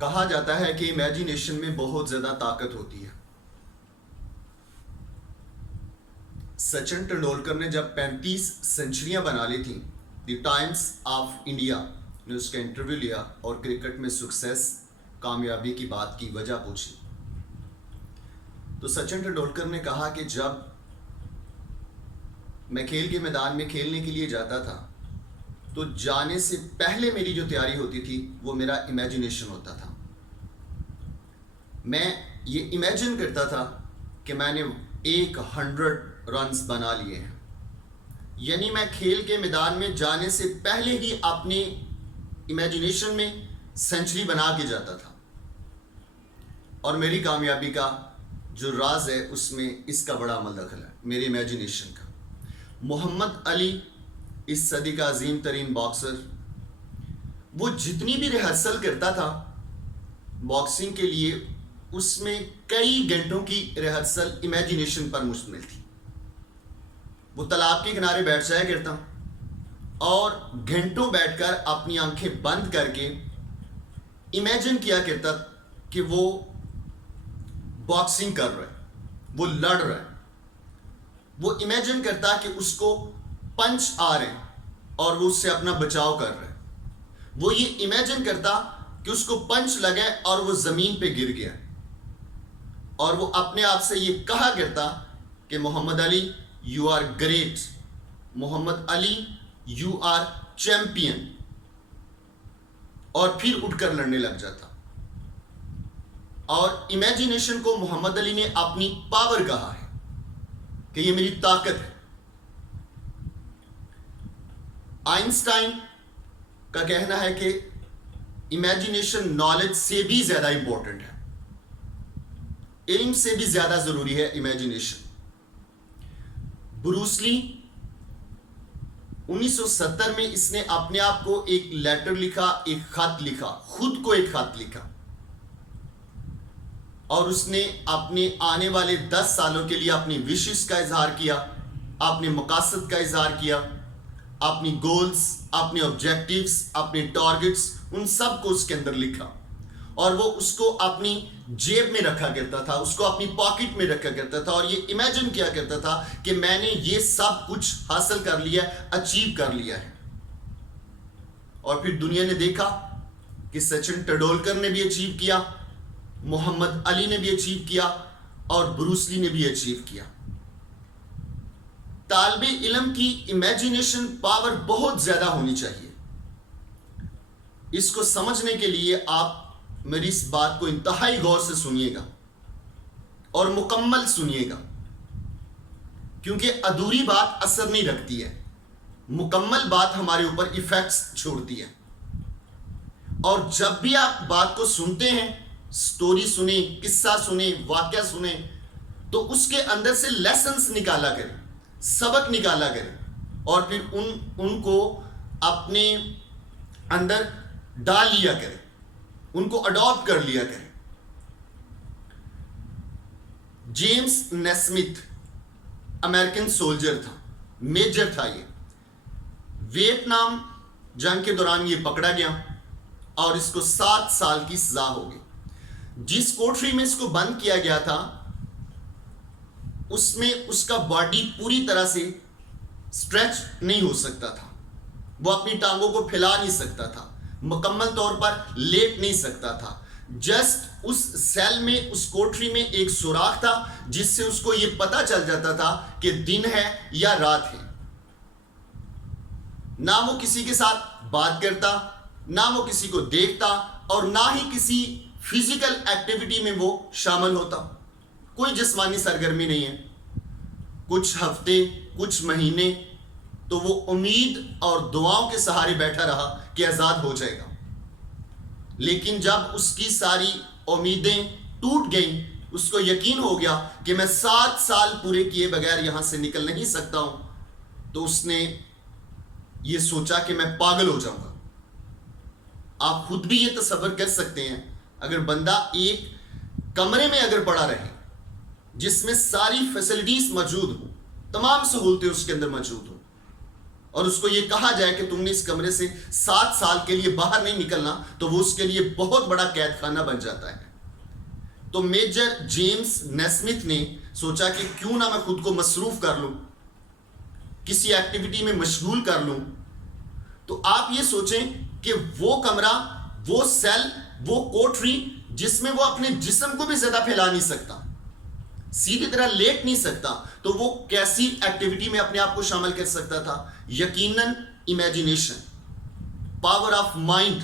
کہا جاتا ہے کہ امیجنیشن میں بہت زیادہ طاقت ہوتی ہے. سچن ٹنڈولکر نے جب 35 سینچریاں بنا لی تھیں، دی ٹائمز آف انڈیا نے اس کا انٹرویو لیا اور کرکٹ میں سکسیس، کامیابی کی بات کی وجہ پوچھی. تو سچن ٹنڈولکر نے کہا کہ جب میں کھیل کے میدان میں کھیلنے کے لیے جاتا تھا تو جانے سے پہلے میری جو تیاری ہوتی تھی وہ میرا امیجنیشن ہوتا تھا. میں یہ امیجن کرتا تھا کہ میں نے 100 رنز بنا لیے ہیں. یعنی میں کھیل کے میدان میں جانے سے پہلے ہی اپنی امیجنیشن میں سینچری بنا کے جاتا تھا. اور میری کامیابی کا جو راز ہے اس میں اس کا بڑا عمل دخل ہے، میری امیجنیشن کا. محمد علی اس صدی کا عظیم ترین باکسر، وہ جتنی بھی ریہرسل کرتا تھا باکسنگ کے لیے، اس میں کئی گھنٹوں کی ریہرسل امیجنیشن پر مشتمل تھی. وہ تالاب کے کنارے بیٹھ جایا کرتا اور گھنٹوں بیٹھ کر اپنی آنکھیں بند کر کے امیجن کیا کرتا کہ وہ باکسنگ کر رہا ہے، وہ لڑ رہا ہے. وہ امیجن کرتا کہ اس کو پنچ آ رہے ہیں اور وہ اس سے اپنا بچاؤ کر رہا ہے. وہ یہ امیجن کرتا کہ اس کو پنچ لگے اور وہ زمین پہ گر گیا، اور وہ اپنے آپ سے یہ کہا کرتا کہ Muhammad Ali you are great, Muhammad Ali you are champion, اور پھر اٹھ کر لڑنے لگ جاتا. اور امیجنیشن کو محمد علی نے اپنی پاور کہا ہے کہ یہ میری طاقت ہے. آئنسٹائن کا کہنا ہے کہ امیجنیشن نالج سے بھی زیادہ امپورٹنٹ ہے، علم سے بھی زیادہ ضروری ہے امیجنیشن. بروس لی 1970 میں اس نے اپنے آپ کو ایک لیٹر لکھا، ایک خط لکھا، خود کو ایک خط لکھا، اور اس نے اپنے آنے والے 10 سالوں کے لیے اپنی وشز کا اظہار کیا، اپنے مقاصد کا اظہار کیا، اپنی گولز، اپنے آبجیکٹیوز، اپنے ٹارگٹس، ان سب کو اس کے اندر لکھا. اور وہ اس کو اپنی جیب میں رکھا کرتا تھا، اس کو اپنی پاکٹ میں رکھا کرتا تھا، اور یہ امیجن کیا کرتا تھا کہ میں نے یہ سب کچھ حاصل کر لیا، اچیو کر لیا ہے. اور پھر دنیا نے دیکھا کہ سچن ٹنڈولکر نے بھی اچیو کیا، محمد علی نے بھی اچیو کیا، اور بروس لی نے بھی اچیو کیا. طالب علم کی امیجنیشن پاور بہت زیادہ ہونی چاہیے. اس کو سمجھنے کے لیے آپ میری اس بات کو انتہائی غور سے سنیے گا اور مکمل سنیے گا، کیونکہ ادھوری بات اثر نہیں رکھتی ہے، مکمل بات ہمارے اوپر ایفیکٹس چھوڑتی ہے. اور جب بھی آپ بات کو سنتے ہیں، سٹوری سنیں، قصہ سنیں، واقعہ سنیں، تو اس کے اندر سے لیسنز نکالا کریں، سبق نکالا کریں، اور پھر ان کو اپنے اندر ڈال لیا کریں، ان کو اڈاپٹ کر لیا کریں. جیمز نیسمتھ امریکن سولجر تھا، میجر تھا. یہ ویتنام جنگ کے دوران یہ پکڑا گیا اور اس کو 7 سال کی سزا ہو گئی. جس کوٹری میں اس کو بند کیا گیا تھا اس میں اس کا باڈی پوری طرح سے سٹریچ نہیں ہو سکتا تھا، وہ اپنی ٹانگوں کو پھیلا نہیں سکتا تھا، مکمل طور پر لیٹ نہیں سکتا تھا. جسٹ اس سیل میں، اس کوٹری میں ایک سوراخ تھا جس سے اس کو یہ پتا چل جاتا تھا کہ دن ہے یا رات ہے. نہ وہ کسی کے ساتھ بات کرتا، نہ وہ کسی کو دیکھتا، اور نہ ہی کسی فزیکل ایکٹیویٹی میں وہ شامل ہوتا. کوئی جسمانی سرگرمی نہیں ہے. کچھ ہفتے، کچھ مہینے تو وہ امید اور دعاؤں کے سہارے بیٹھا رہا کہ آزاد ہو جائے گا. لیکن جب اس کی ساری امیدیں ٹوٹ گئیں، اس کو یقین ہو گیا کہ میں 7 سال پورے کیے بغیر یہاں سے نکل نہیں سکتا ہوں، تو اس نے یہ سوچا کہ میں پاگل ہو جاؤں گا. آپ خود بھی یہ تصور کر سکتے ہیں، اگر بندہ ایک کمرے میں اگر پڑا رہے جس میں ساری فیسلٹیز موجود ہوں، تمام سہولتیں اس کے اندر موجود ہوں، اور اس کو یہ کہا جائے کہ تم نے اس کمرے سے 7 سال کے لیے باہر نہیں نکلنا، تو وہ اس کے لیے بہت بڑا قید خانہ بن جاتا ہے۔ تو میجر جیمز نیسمتھ نے سوچا کہ کیوں نہ میں خود کو مصروف کر لوں، کسی ایکٹیویٹی میں مشغول کر لوں۔ تو آپ یہ سوچیں کہ وہ کمرہ، وہ سیل، وہ کوٹری جس میں وہ اپنے جسم کو بھی زیادہ پھیلا نہیں سکتا، سیدھی طرح لیٹ نہیں سکتا، تو وہ کیسی ایکٹیویٹی میں اپنے آپ کو شامل کر سکتا تھا؟ یقیناً imagination, power of mind.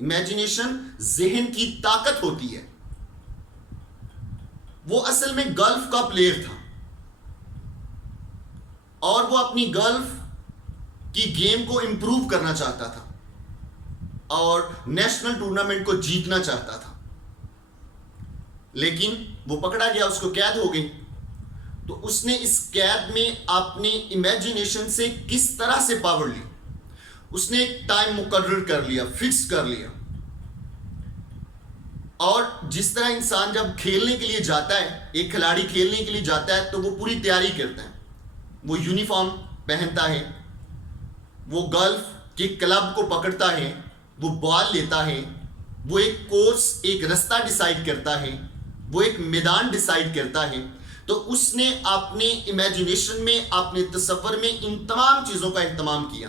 Imagination ذہن کی طاقت ہوتی ہے۔ وہ اصل میں گولف کا پلیئر تھا اور وہ اپنی گولف کی گیم کو امپروو کرنا چاہتا تھا اور نیشنل ٹورنامنٹ کو جیتنا چاہتا تھا، لیکن وہ پکڑا گیا، اس کو قید ہو گئی۔ تو اس نے اس قید میں اپنی امیجینیشن سے کس طرح سے پاور لی؟ اس نے ایک ٹائم مقرر کر لیا، فکس کر لیا، اور جس طرح انسان جب کھیلنے کے لیے جاتا ہے، ایک کھلاڑی کھیلنے کے لیے جاتا ہے تو وہ پوری تیاری کرتا ہے، وہ یونیفارم پہنتا ہے، وہ گولف کے کلب کو پکڑتا ہے، وہ بال لیتا ہے، وہ ایک کورس، ایک رستہ ڈیسائیڈ کرتا ہے، وہ ایک میدان ڈیسائیڈ کرتا ہے۔ تو اس نے اپنے امیجینیشن میں، اپنے تصور میں ان تمام چیزوں کا اہتمام کیا۔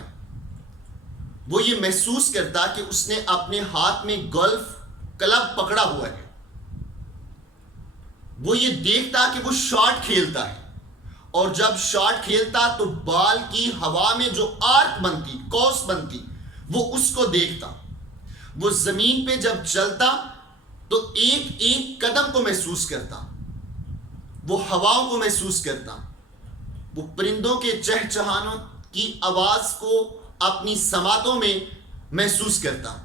وہ یہ محسوس کرتا کہ اس نے اپنے ہاتھ میں گولف کلب پکڑا ہوا ہے، وہ یہ دیکھتا کہ وہ شاٹ کھیلتا ہے، اور جب شاٹ کھیلتا تو بال کی ہوا میں جو آرک بنتی، کوس بنتی، وہ اس کو دیکھتا۔ وہ زمین پہ جب چلتا تو ایک ایک قدم کو محسوس کرتا، وہ ہواؤں کو محسوس کرتا، وہ پرندوں کے چہچہانوں کی آواز کو اپنی سماعتوں میں محسوس کرتا،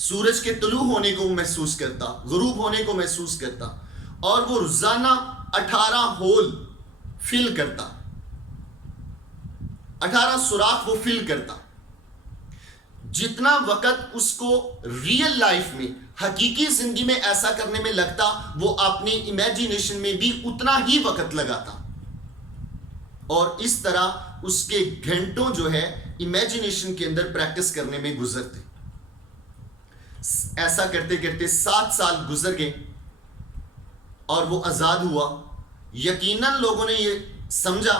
سورج کے طلوع ہونے کو محسوس کرتا، غروب ہونے کو محسوس کرتا، اور وہ روزانہ 18 ہول فل کرتا، 18 سوراخ وہ فل کرتا۔ جتنا وقت اس کو ریئل لائف میں، حقیقی زندگی میں ایسا کرنے میں لگتا، وہ اپنے امیجینیشن میں بھی اتنا ہی وقت لگاتا، اور اس طرح اس کے گھنٹوں جو ہے امیجینیشن کے اندر پریکٹس کرنے میں گزرتے۔ ایسا کرتے کرتے 7 سال گزر گئے اور وہ آزاد ہوا۔ یقیناً لوگوں نے یہ سمجھا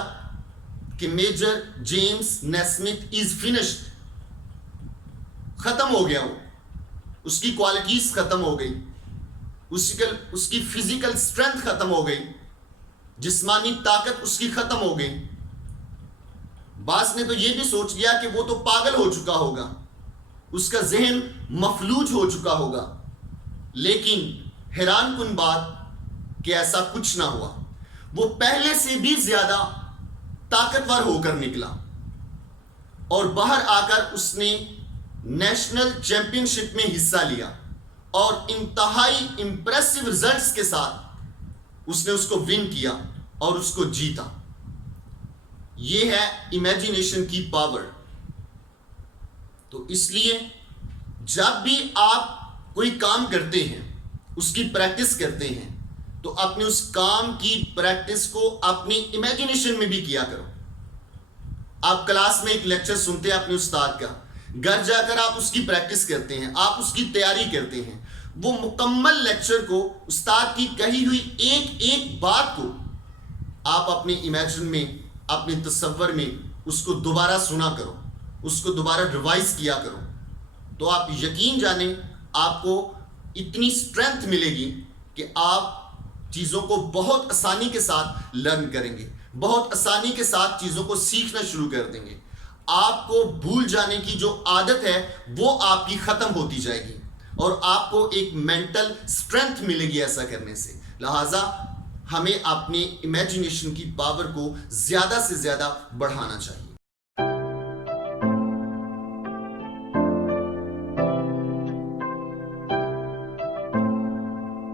کہ میجر جیمز نیسمتھ از فنشڈ، ختم ہو گیا، وہ اس کی کوالٹیز ختم ہو گئی، اس کی فزیکل اسٹرینتھ ختم ہو گئی، جسمانی طاقت اس کی ختم ہو گئی۔ بعض نے تو یہ بھی سوچ لیا کہ وہ تو پاگل ہو چکا ہوگا، اس کا ذہن مفلوج ہو چکا ہوگا، لیکن حیران کن بات کہ ایسا کچھ نہ ہوا۔ وہ پہلے سے بھی زیادہ طاقتور ہو کر نکلا، اور باہر آ کر اس نے نیشنل چیمپئن شپ میں حصہ لیا، اور انتہائی امپریسو ریزلٹس کے ساتھ اس نے اس کو ون کیا اور اس کو جیتا۔ یہ ہے امیجینیشن کی پاور۔ تو اس لیے جب بھی آپ کوئی کام کرتے ہیں، اس کی پریکٹس کرتے ہیں، تو اپنے اس کام کی پریکٹس کو اپنی امیجینیشن میں بھی کیا کرو۔ آپ کلاس میں ایک لیکچر سنتے ہیں اپنے استاد کا، گھر جا کر آپ اس کی پریکٹس کرتے ہیں، آپ اس کی تیاری کرتے ہیں، وہ مکمل لیکچر کو، استاد کی کہی ہوئی ایک ایک بات کو آپ اپنے امیجن میں، اپنے تصور میں اس کو دوبارہ سنا کرو، اس کو دوبارہ ریوائز کیا کرو، تو آپ یقین جانیں آپ کو اتنی اسٹرینتھ ملے گی کہ آپ چیزوں کو بہت آسانی کے ساتھ لرن کریں گے، بہت آسانی کے ساتھ چیزوں کو سیکھنا شروع کر دیں گے۔ آپ کو بھول جانے کی جو عادت ہے وہ آپ کی ختم ہوتی جائے گی، اور آپ کو ایک مینٹل اسٹرینتھ ملے گی ایسا کرنے سے۔ لہٰذا ہمیں اپنے امیجینیشن کی پاور کو زیادہ سے زیادہ بڑھانا چاہیے۔